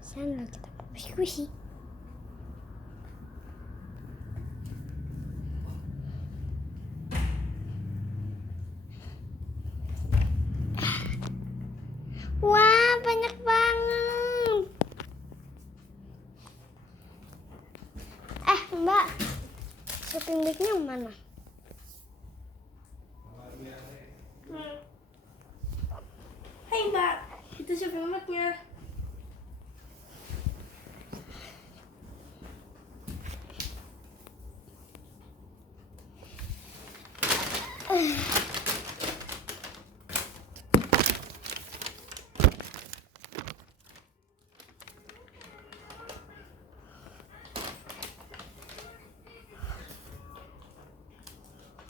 Sana kita bersikusi. Wah, banyak banget. Mbak, shopping bagnya mana? Hai Mbak, itu shopping bagnya.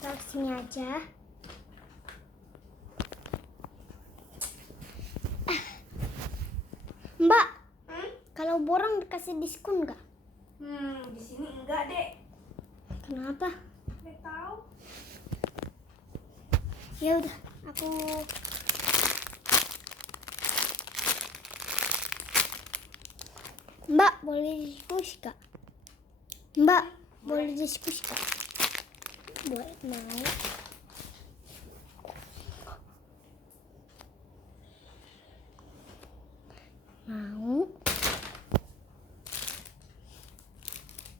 Taruh sini aja. Mbak, kalau borong dikasih diskon nggak? Di sini enggak, Dek. Kenapa? Nggak tahu. Ya udah, aku Mbak, boleh diskusi kak? Mbak, boleh diskusi kak? Boleh, mau. Mau.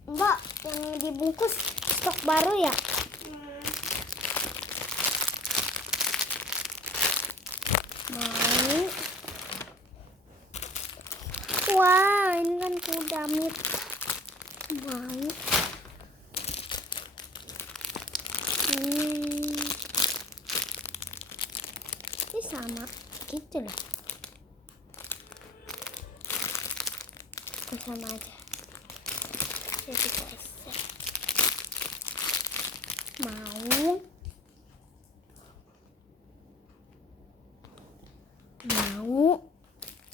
Mbak, yang dibungkus stok baru ya? Mau. Wah, ini kan kuda mit. Mau. Ini sama gitu loh. Sama aja. Jadi guys, mau.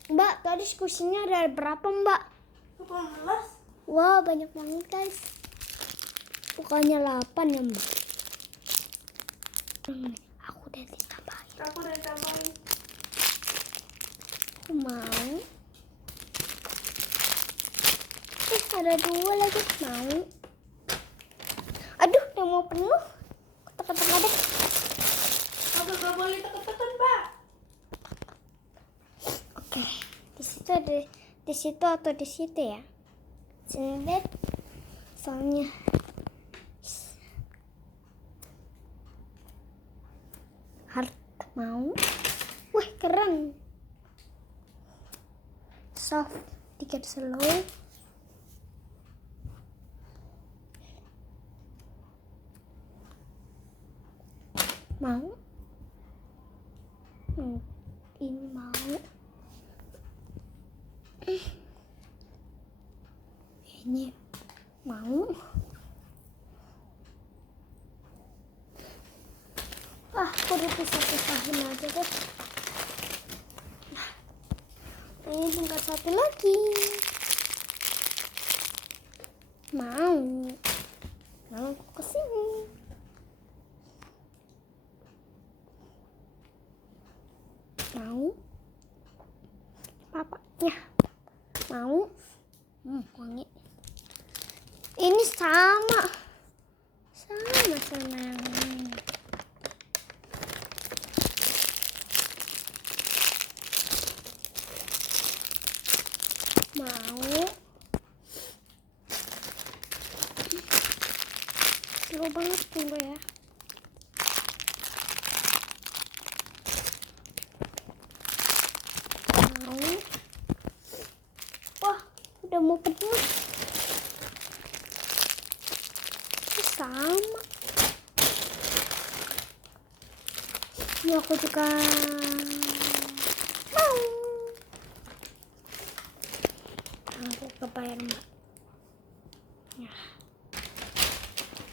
Mbak, tadi diskusinya ada berapa Mbak? 18. Wah, banyak banget guys. Bukannya 8 ya Mbak? Aku udah ditambahin. Aku udah tambahin. Aku mau. Ada 2 lagi. Mau. Aduh, udah mau penuh. Ketek-ketek ada. Aku gak boleh tekan-tekan, Mbak. Oke, di situ atau di situ ya? Sini soalnya hard mau. Wih, keren. Soft, tiket slow. Mau. Ini mau. Ini mau. Aku udah pisah-pisahin aja deh. Ini tinggal satu lagi. Mau kesini. Mau papanya. Mau. Wangi. Ini sama yang ini. Mau. Seru banget tunggu ya. Mau. Wah, udah mau penuh. Sama. Ini aku juga mau. Aku kebayar Mbak. Ya.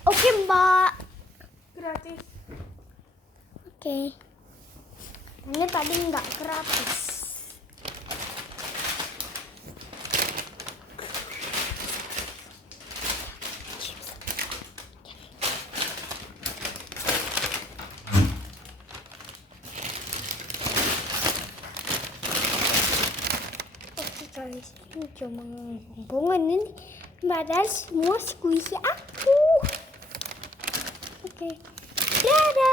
Oke Mbak. Gratis. Oke. Ini tadi nggak gratis. Oke guys. guys. Ini cuma pombongan ini. Padahal semua squishy aku. Oke. Dadah.